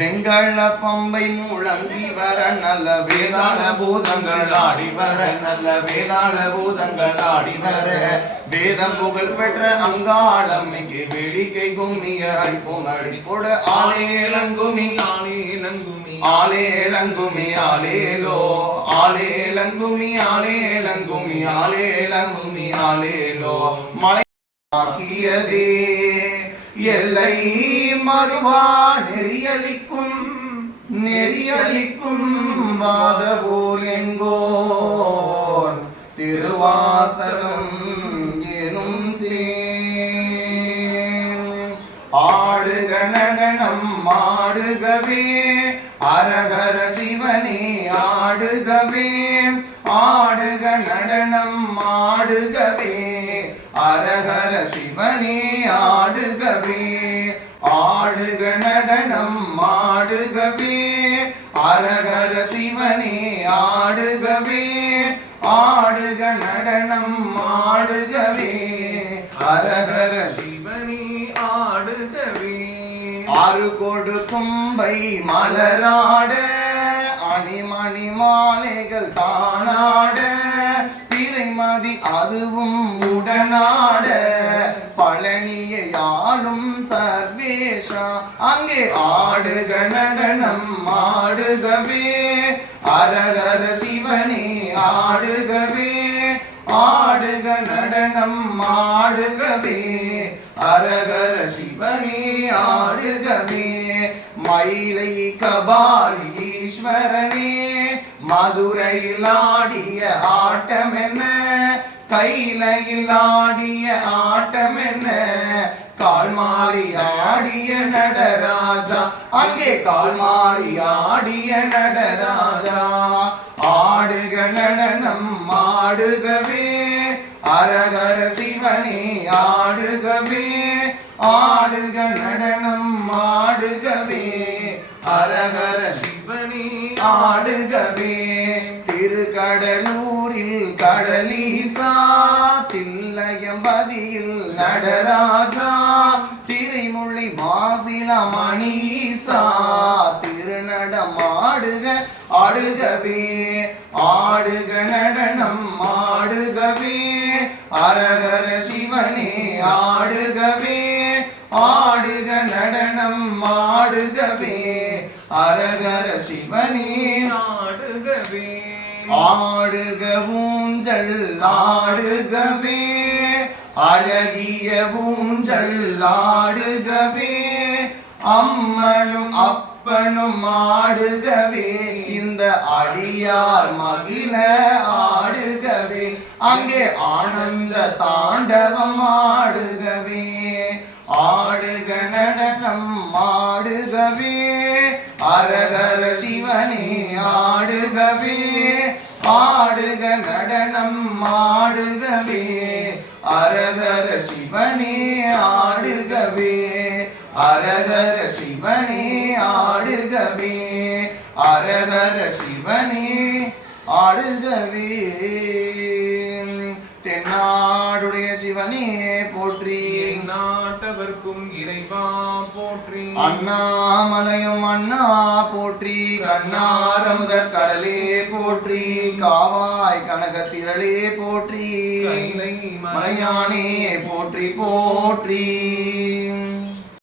வெங்கல பம்பை முழங்கி வர நல்ல வேதாள பூதங்கள் ஆடி வர நல்ல வேதாள பூதங்கள் ஆடி வர வேதம் புகழ் பெற்ற அங்காளம் இங்கே வேடிக்கை கும்மிய அடிப்போம் அடிப்போட ஆலேலங்குமி ஆலேலங்குமி ஆலேலங்குமி ஆலேலோ ஆலேலங்குமி ஆலேலங்குமி ஆலேலங்குமி ஆலேலோ மலை ஆக்கியதே எல்லை மறுவா நெறியலிக்கும் வாதபோல் எங்கோர் திருவாசகம் எனும் தேன் ஆடுக நடனம் ஆடுகவே அரகர சிவனே ஆடுகவே ஆடுக நடனம் ஆடுகவே அரகர சிவனே ஆடுகவே ஆடுக நடனம் ஆடுகவே அரகர சிவனே ஆடுகவே ஆடுக நடனம் ஆடுகவே அரகர சிவனே ஆடுகவே ஆறு கொடு தும்பை மலராட அணிமணி மாலைகள் தானாட திரைமதி அதுவும் உடனாட பழனியை ஆளும் சர்வேஷா அங்கே ஆடுக நடனம் ஆடுகவே அரகர சிவனே ஆடுகவே ஆடுக நடனம் ஆடுகவே அரகர சிவனே ஆடுகவே மயிலை கபாலீஸ்வரனே மதுரையில் ஆடிய ஆட்டம் என்ன கைலையில் ஆடிய ஆட்டம் என்ன கால் மாறி ஆடிய நடராஜா அங்கே கால் மாறி ஆடிய நடராஜா ஆடுக நடனம் ஆடுகவே அரகர சிவனே ஆடுகவே ஆடுக நடனம் ஆடுகவே அரகர சிவனே ஆடுகவே திருக்கடலூரில் கடலீசா தில்லையம்பதியில் நடராஜா திரைமொழி மாசில மணீசா திருநடம் ஆடுக ஆடுகவே ஆடுக நடனம் ஆடுகவே அரகர சிவனே ஆடுகவே ஆடுக நடனம் ஆடுகவே அரகர சிவனே ஆடுகவே ஆடுக ஊஞ்சல் ஆடுகவே அழகிய ஊஞ்சல் ஆடுகவே அம்மனும் அப்பனும் ஆடுகவே இந்த அடியார் மகிழ ஆடுகவே அங்கே ஆனந்த தாண்டவம் ஆடுகவே ஆடுக நடனம் ஆடுகவே அரகர சிவனே ஆடுகவே ஆடுக நடனம் ஆடுகவே அரகர சிவனே ஆடுகவே அரகர சிவனே ஆடுகவே அரகர சிவனே ஆடுகவே தென்னாடுடைய சிவனே போற்றி நாட்டவர்க்கும் இறைவா போற்றி அண்ணாமலையும் அண்ணா போற்றி கண்ணாரமுதற் கடலே போற்றி காவாய் கனகத்திரளே போற்றி கைலை மலையானே போற்றி போற்றி